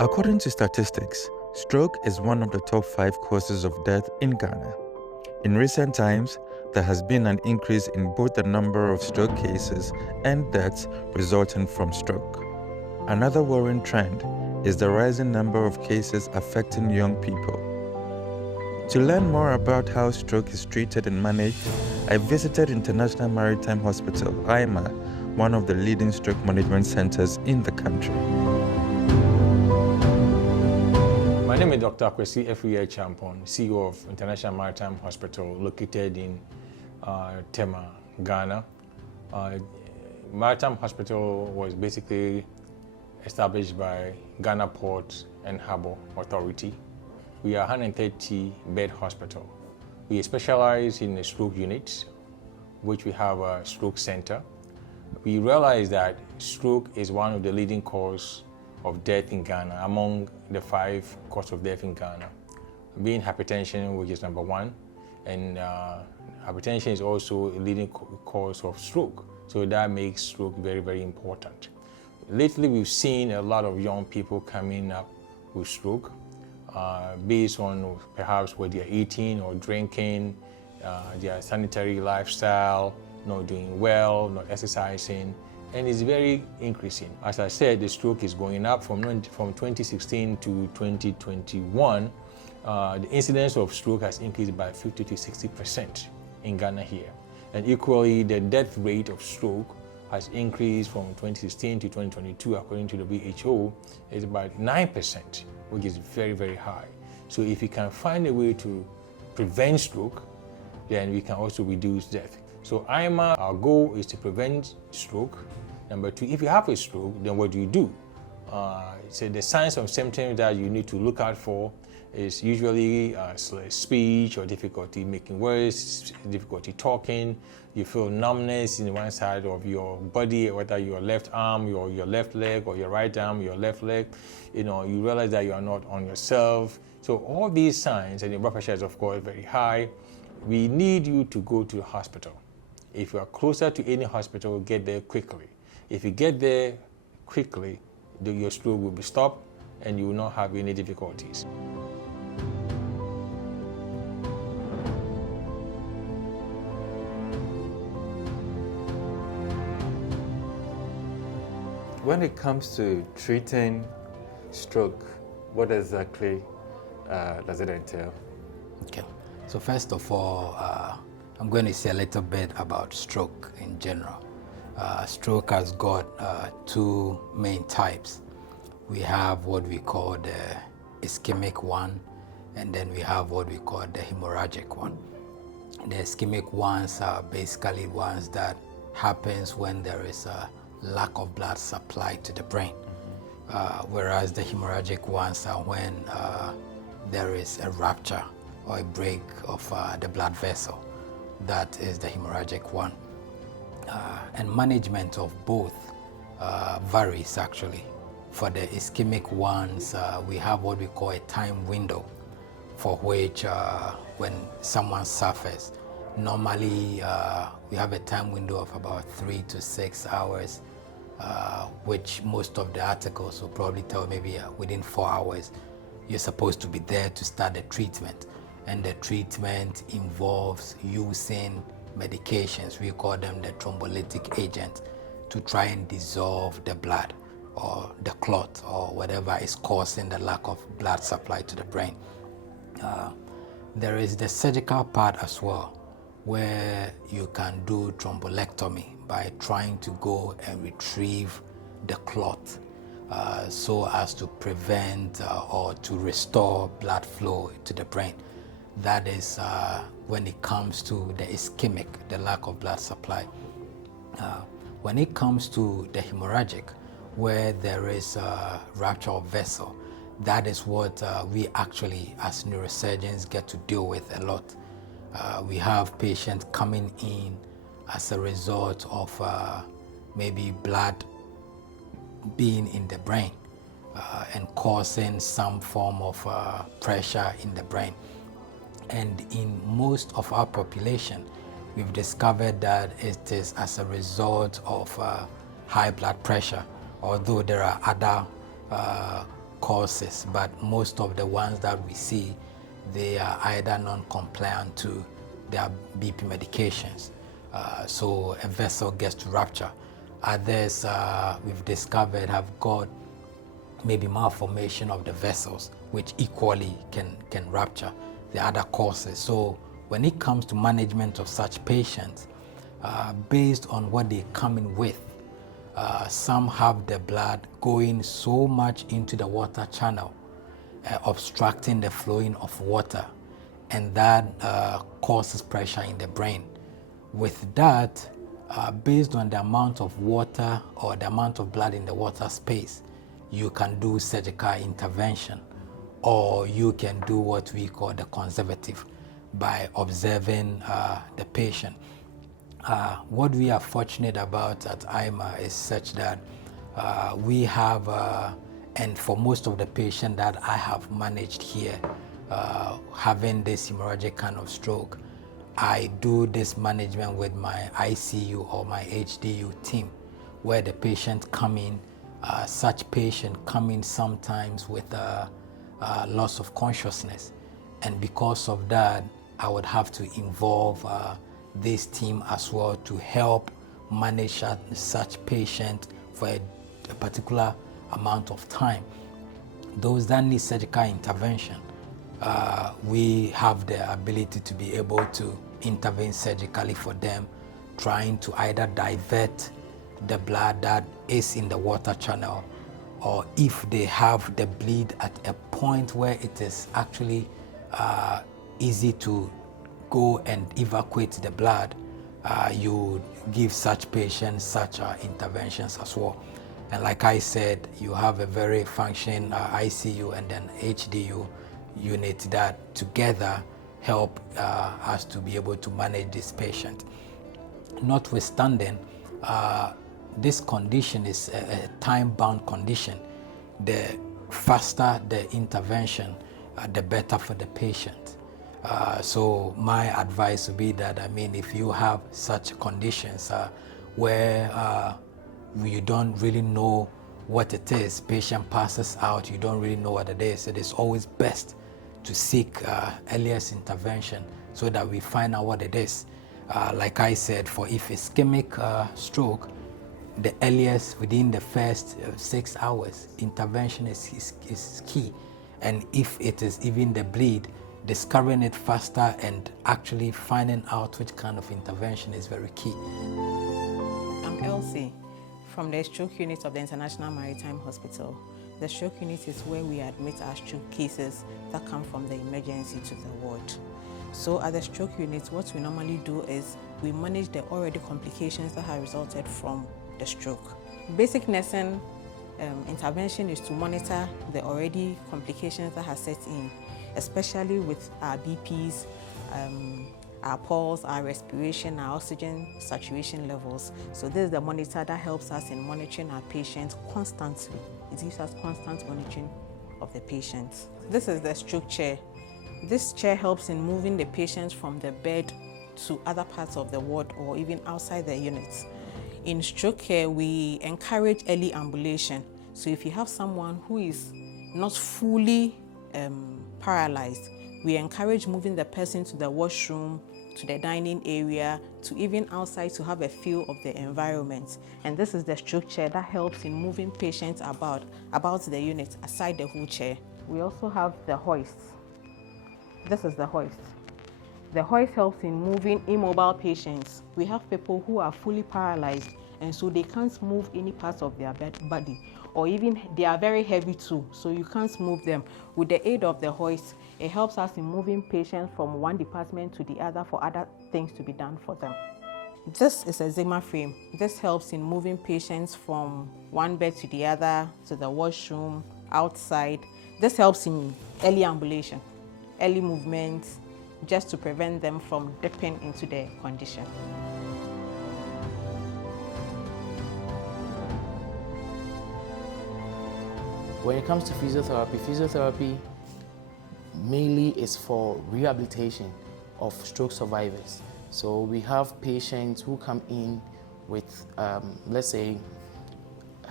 According to statistics, stroke is one of the top 5 causes of death in Ghana. In recent times, there has been an increase in both the number of stroke cases and deaths resulting from stroke. Another worrying trend is the rising number of cases affecting young people. To learn more about how stroke is treated and managed, I visited International Maritime Hospital, IMaH, one of the leading stroke management centers in the country. My name is Dr. Kwesi Champon, CEO of International Maritime Hospital, located in Tema, Ghana. Maritime Hospital was basically established by Ghana Port and Harbour Authority. We are a 130-bed hospital. We specialize in the stroke units, which we have a stroke center. We realize that stroke is one of the leading causes of death in Ghana, among the 5 causes of death in Ghana, being hypertension, which is number 1, and hypertension is also a leading cause of stroke. So that makes stroke very, very important. Lately, we've seen a lot of young people coming up with stroke based on perhaps what they're eating or drinking, their sanitary lifestyle, not doing well, not exercising, and it's very increasing. As I said, the stroke is going up from 2016 to 2021. The incidence of stroke has increased by 50 to 60% in Ghana here. And equally, the death rate of stroke has increased from 2016 to 2022, according to the WHO, is about 9%, which is very, very high. So if we can find a way to prevent stroke, then we can also reduce death. So IMaH, our goal is to prevent stroke. Number 2, if you have a stroke, then what do? So the signs and symptoms that you need to look out for is usually speech or difficulty making words, difficulty talking. You feel numbness in one side of your body, whether your left arm, or your left leg, or your right arm, your left leg. You realize that you are not on yourself. So all these signs, and your blood pressure is of course very high. We need you to go to the hospital. If you are closer to any hospital, get there quickly. If you get there quickly, your stroke will be stopped and you will not have any difficulties. When it comes to treating stroke, what exactly does it entail? Okay, so first of all, I'm going to say a little bit about stroke in general. Stroke has got 2 main types. We have what we call the ischemic one, and then we have what we call the hemorrhagic one. The ischemic ones are basically ones that happens when there is a lack of blood supply to the brain, whereas the hemorrhagic ones are when there is a rupture or a break of the blood vessel. That is the hemorrhagic one. And management of both varies actually. For the ischemic ones, we have what we call a time window for which when someone suffers, normally we have a time window of about 3 to 6 hours, which most of the articles will probably tell maybe within 4 hours, you're supposed to be there to start the treatment. And the treatment involves using medications, we call them the thrombolytic agent, to try and dissolve the blood or the clot or whatever is causing the lack of blood supply to the brain. There is the surgical part as well, where you can do thrombolectomy by trying to go and retrieve the clot so as to prevent or to restore blood flow to the brain. That is when it comes to the ischemic, the lack of blood supply. When it comes to the hemorrhagic, where there is a rupture of vessel, that is what we actually as neurosurgeons get to deal with a lot. We have patients coming in as a result of maybe blood being in the brain and causing some form of pressure in the brain. And in most of our population, we've discovered that it is as a result of high blood pressure, although there are other causes, but most of the ones that we see, they are either non-compliant to their BP medications. So a vessel gets to rupture. Others we've discovered have got maybe malformation of the vessels, which equally can rupture the other causes. So when it comes to management of such patients, based on what they come in with, some have the blood going so much into the water channel, obstructing the flowing of water, and that causes pressure in the brain. With that, based on the amount of water or the amount of blood in the water space, you can do surgical intervention, or you can do what we call the conservative by observing the patient. What we are fortunate about at IMaH is such that we have, and for most of the patients that I have managed here, having this hemorrhagic kind of stroke, I do this management with my ICU or my HDU team, where the patient come in, such patient come in sometimes with loss of consciousness. And because of that, I would have to involve this team as well to help manage such patient for a particular amount of time. Those that need surgical intervention, we have the ability to be able to intervene surgically for them, trying to either divert the blood that is in the water channel, or if they have the bleed at a point where it is actually easy to go and evacuate the blood, you give such patients such interventions as well. And like I said, you have a very functioning ICU and then HDU unit that together help us to be able to manage this patient. Notwithstanding, this condition is a time-bound condition. The faster the intervention, the better for the patient. So my advice would be that, if you have such conditions where you don't really know what it is, patient passes out, you don't really know what it is always best to seek earliest intervention so that we find out what it is. Like I said, for if ischemic stroke, the earliest within the first 6 hours, intervention is key. And if it is even the bleed, discovering it faster and actually finding out which kind of intervention is very key. I'm Elsie from the stroke unit of the International Maritime Hospital. The stroke unit is where we admit our stroke cases that come from the emergency to the ward. So at the stroke unit, what we normally do is we manage the already complications that have resulted from the stroke. Basic nursing intervention is to monitor the already complications that have set in, especially with our BPs, our pulse, our respiration, our oxygen saturation levels. So this is the monitor that helps us in monitoring our patients constantly. It gives us constant monitoring of the patients. This is the stroke chair. This chair helps in moving the patients from the bed to other parts of the ward or even outside the units. In stroke care, we encourage early ambulation. So if you have someone who is not fully paralyzed, we encourage moving the person to the washroom, to the dining area, to even outside to have a feel of the environment. And this is the stroke chair that helps in moving patients about the unit, aside the wheelchair. We also have the hoist. This is the hoist. The hoist helps in moving immobile patients. We have people who are fully paralyzed and so they can't move any parts of their body, or even they are very heavy too, so you can't move them. With the aid of the hoist, it helps us in moving patients from one department to the other for other things to be done for them. This is a Zimmer frame. This helps in moving patients from one bed to the other, to the washroom, outside. This helps in early ambulation, early movement, just to prevent them from dipping into their condition. When it comes to physiotherapy mainly is for rehabilitation of stroke survivors. So we have patients who come in with, let's say,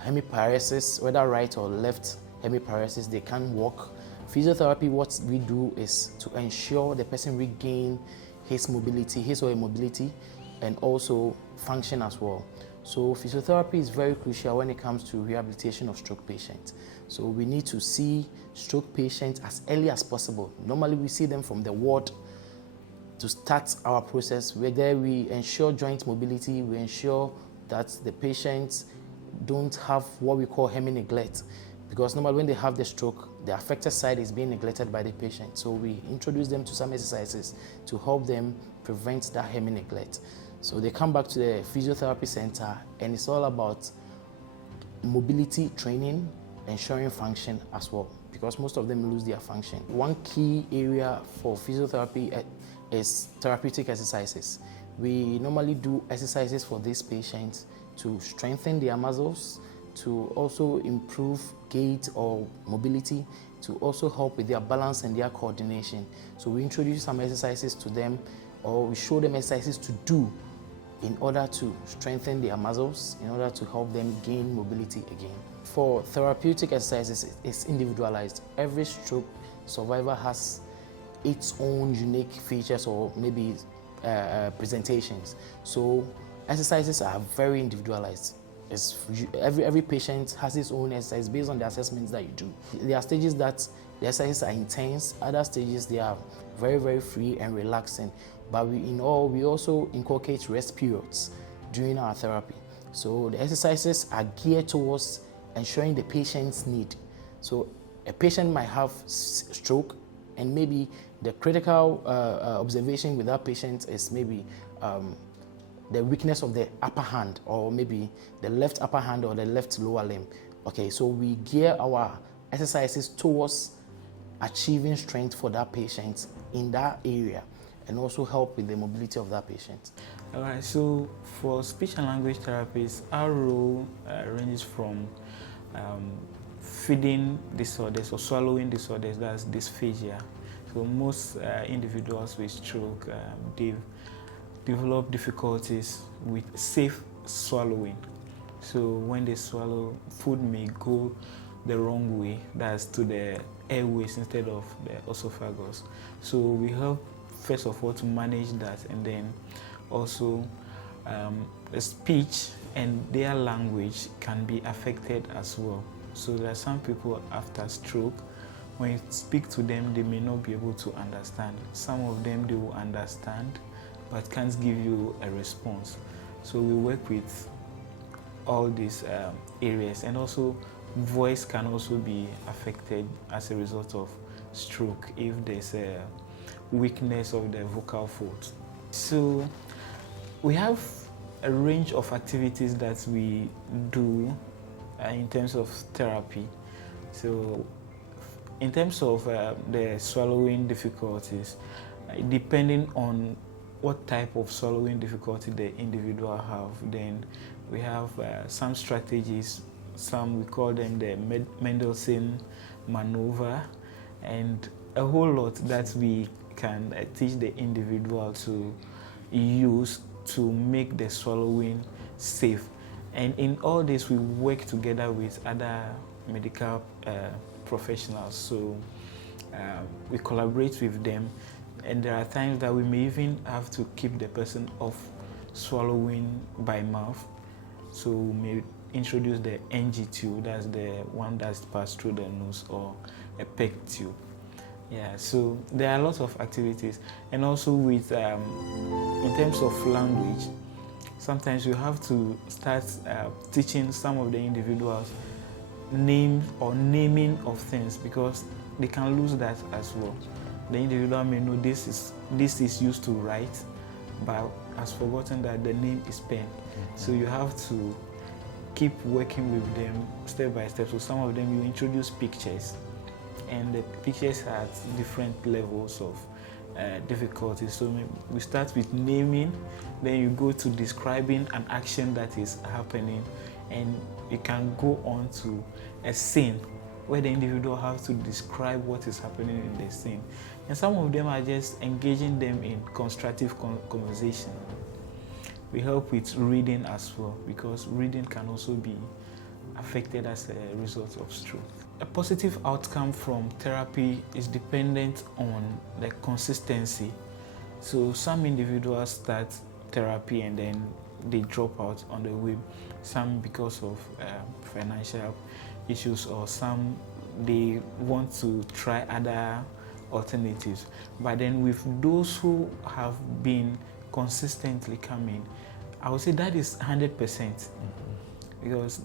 hemiparesis, whether right or left hemiparesis, they can't walk. Physiotherapy, what we do is to ensure the person regain his mobility, his or her mobility, and also function as well. So physiotherapy is very crucial when it comes to rehabilitation of stroke patients. So we need to see stroke patients as early as possible. Normally we see them from the ward to start our process, where we ensure joint mobility, we ensure that the patients don't have what we call hemi neglect, because normally when they have the stroke, the affected side is being neglected by the patient. So we introduce them to some exercises to help them prevent that hemi neglect. So they come back to the physiotherapy center, and it's all about mobility training, ensuring function as well, because most of them lose their function. One key area for physiotherapy is therapeutic exercises. We normally do exercises for these patients to strengthen their muscles, to also improve gait or mobility, to also help with their balance and their coordination. So we introduce some exercises to them, or we show them exercises to do in order to strengthen their muscles, in order to help them gain mobility again. For therapeutic exercises, it's individualized. Every stroke survivor has its own unique features or maybe presentations. So exercises are very individualized. Every patient has his own exercise based on the assessments that you do. There are stages that the exercises are intense, other stages they are very, very free and relaxing. But we also inculcate rest periods during our therapy. So the exercises are geared towards ensuring the patient's need. So a patient might have stroke, and maybe the critical observation with that patient is maybe the weakness of the upper hand, or maybe the left upper hand or the left lower limb. Okay, so we gear our exercises towards achieving strength for that patient in that area, and also help with the mobility of that patient. All right, so for speech and language therapists, our role ranges from feeding disorders or swallowing disorders, that's dysphagia. So most individuals with stroke, they develop difficulties with safe swallowing. So when they swallow, food may go the wrong way, that's to the airways instead of the esophagus. So we help first of all to manage that, and then also the speech and their language can be affected as well. So there are some people after stroke, when you speak to them, they may not be able to understand. Some of them, they will understand, but can't give you a response. So we work with all these areas, and also voice can also be affected as a result of stroke if there's a weakness of the vocal folds. So we have a range of activities that we do in terms of therapy. So in terms of the swallowing difficulties, depending on what type of swallowing difficulty the individual have, then we have some strategies. Some we call them the Mendelssohn maneuver, and a whole lot that we can teach the individual to use to make the swallowing safe. And in all this, we work together with other medical professionals. So we collaborate with them, and there are times that we may even have to keep the person off swallowing by mouth. So we may introduce the NG tube, that's the one that's passed through the nose, or a PEG tube. Yeah, so there are lots of activities. And also with, in terms of language, sometimes you have to start teaching some of the individuals names or naming of things, because they can lose that as well. The individual may know this is used to write, but has forgotten that the name is pen. So you have to keep working with them step by step. So some of them you introduce pictures, and the pictures have different levels of difficulty. So we start with naming, then you go to describing an action that is happening, and you can go on to a scene where the individual has to describe what is happening in the scene. And some of them are just engaging them in constructive conversation. We help with reading as well, because reading can also be affected as a result of stroke. a positive outcome from therapy is dependent on the consistency. So some individuals start therapy and then they drop out on the way, some because of financial issues, or some they want to try other alternatives. But then with those who have been consistently coming, I would say that is 100%. Because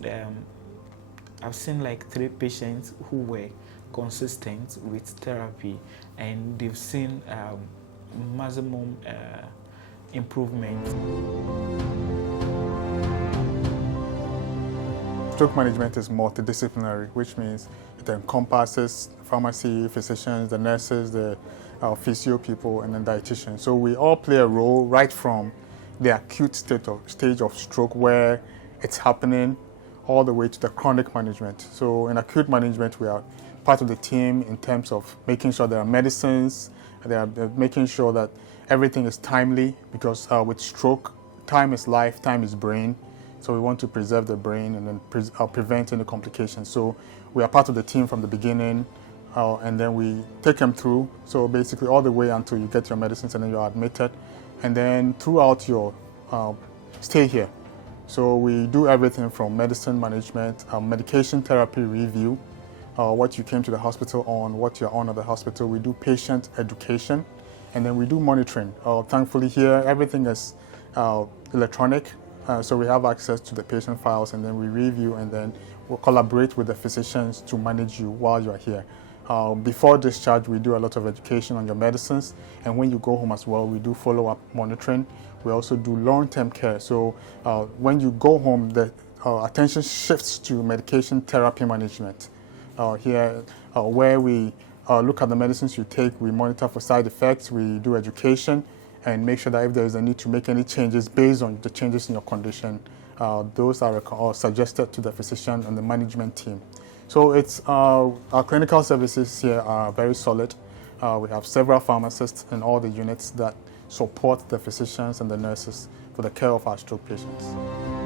I've seen like 3 patients who were consistent with therapy and they've seen maximum improvement. Stroke management is multidisciplinary, which means it encompasses pharmacy, physicians, the nurses, the physio people, and then dietitians. So we all play a role right from the acute stage of stroke where it's happening all the way to the chronic management. So in acute management, we are part of the team in terms of making sure there are medicines, they are making sure that everything is timely, because with stroke, time is life, time is brain. So we want to preserve the brain and then prevent any complications. So we are part of the team from the beginning, and then we take them through. So basically all the way until you get your medicines and then you're admitted. And then throughout your stay here. So we do everything from medicine management, medication therapy review, what you came to the hospital on, what you're on at the hospital. We do patient education, and then we do monitoring. Thankfully here, everything is electronic. So we have access to the patient files, and then we review, and then we'll collaborate with the physicians to manage you while you're here. Before discharge, we do a lot of education on your medicines, and when you go home as well, we do follow-up monitoring. We also do long-term care. So when you go home, the attention shifts to medication therapy management. Here, where we look at the medicines you take, we monitor for side effects, we do education, and make sure that if there is a need to make any changes based on the changes in your condition, those are suggested to the physician and the management team. So it's our clinical services here are very solid. We have several pharmacists in all the units that support the physicians and the nurses for the care of our stroke patients.